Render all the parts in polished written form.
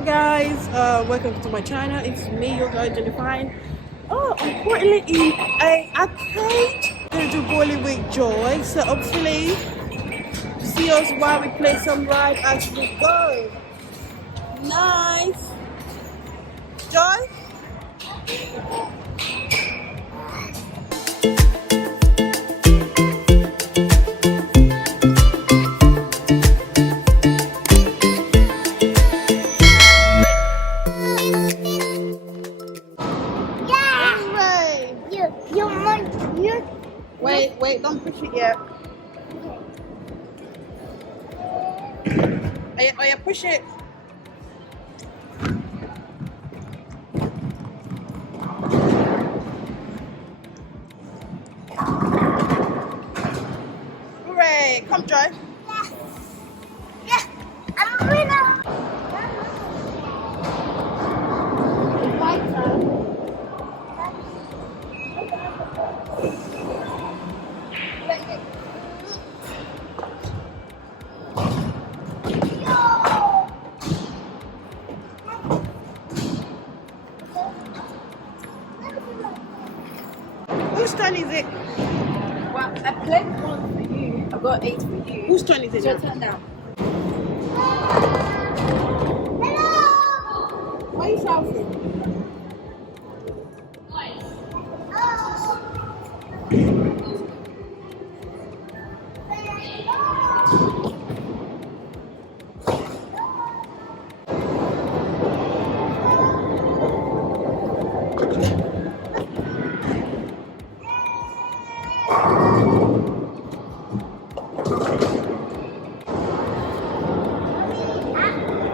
Hey guys, welcome to my channel. It's me, your girl Jennifer. Oh, I'm currently in a arcade. Gonna do bowling with Joy. So hopefully see us while we play some ride as we go. Nice. Joy? Wait, don't push it yet. Oh yeah, push it. Hooray! Come, Joy. Yeah, I'm a winner. It's my turn. Whose turn is it? Well, I played one for you. I got 8 for you. Whose turn is it? It's your turn now. Hello. Why are you shouting?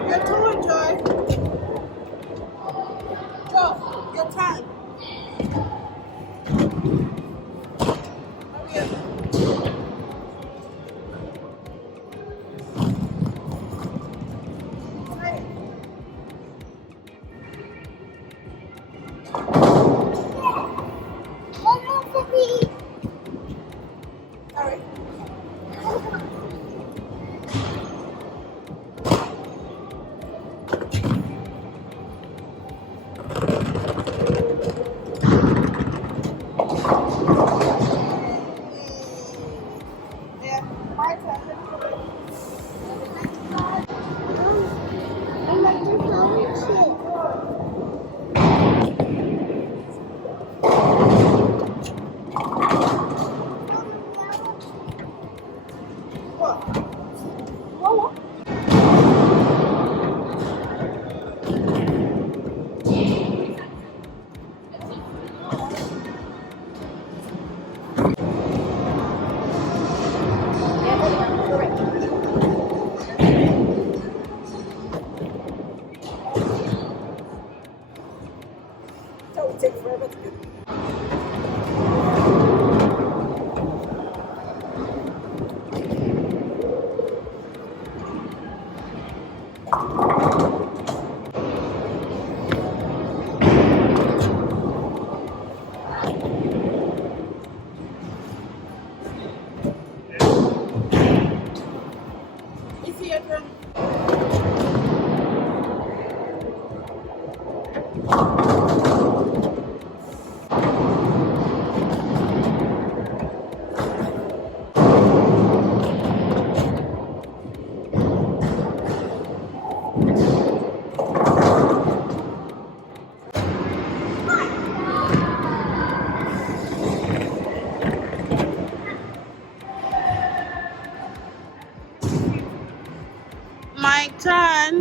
Your turn, Joy. Joy, your turn. Hurry up. One more for me. Hurry. Yeah, my turn. I'm like to throw it. What? What? Yeah, correct. That would take forever to get. Is it your turn? My turn.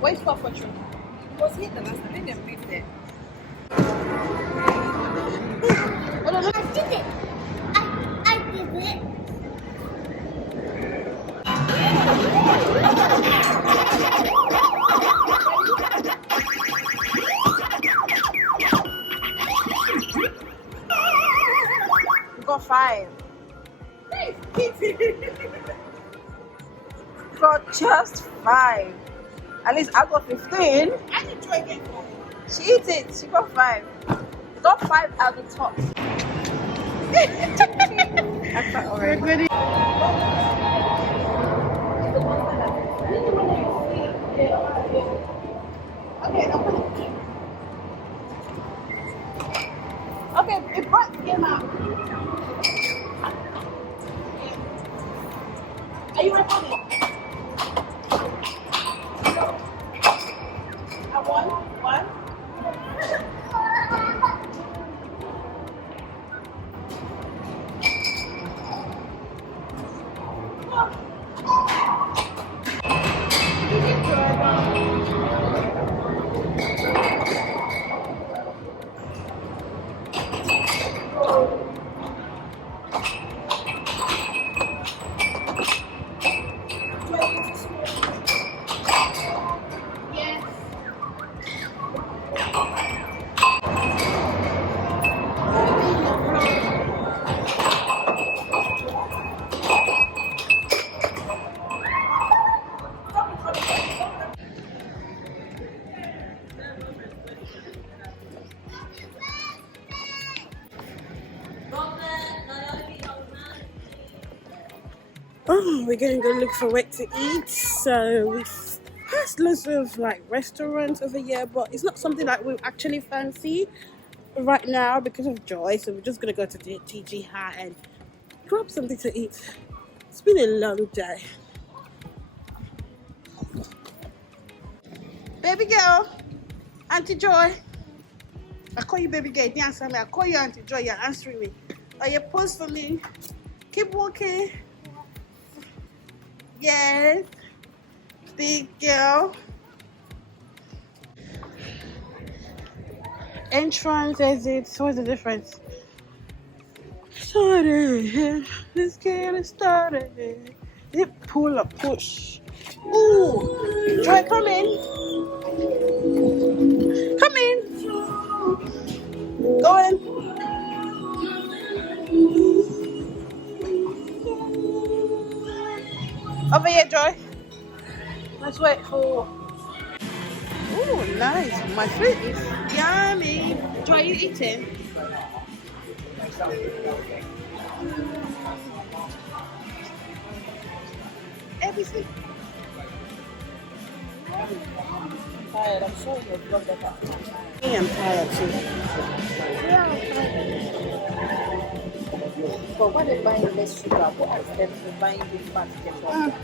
Wait for fortune. It was hit the last time. I didn't move it. Hold on, I did it. I did it. 5. Got just 5. At least I got 15. I did Joy get 5. She eats it. She got 5. Got 5 at the top. After already. Ready? Okay, it brought him out. Are you recording? One. Oh, we're gonna go look for what to eat. So we've passed lots of like restaurants over here, but it's not something that we actually fancy right now because of Joy. So we're just gonna go to the TG Hut and grab something to eat. It's been a long day. Baby girl, Auntie Joy. I call you baby girl. You didn't answer me. I call you Auntie Joy. You're answering me. Are you pose for me? Keep walking. Yes. Big girl. Entrance, exit. So what's the difference? Started. Let's get it started. It pull or push. Ooh. Joy, come in. Come in. Go in. Over here, Joy. Let's wait for. Oh, nice. My food is yummy. Joy, you eating? ABC. Tired. I'm sure you'll vlog better. I'm tired too. Yeah, I'm tired. But when they're buying less sugar, what else them to buying big fat ketchup?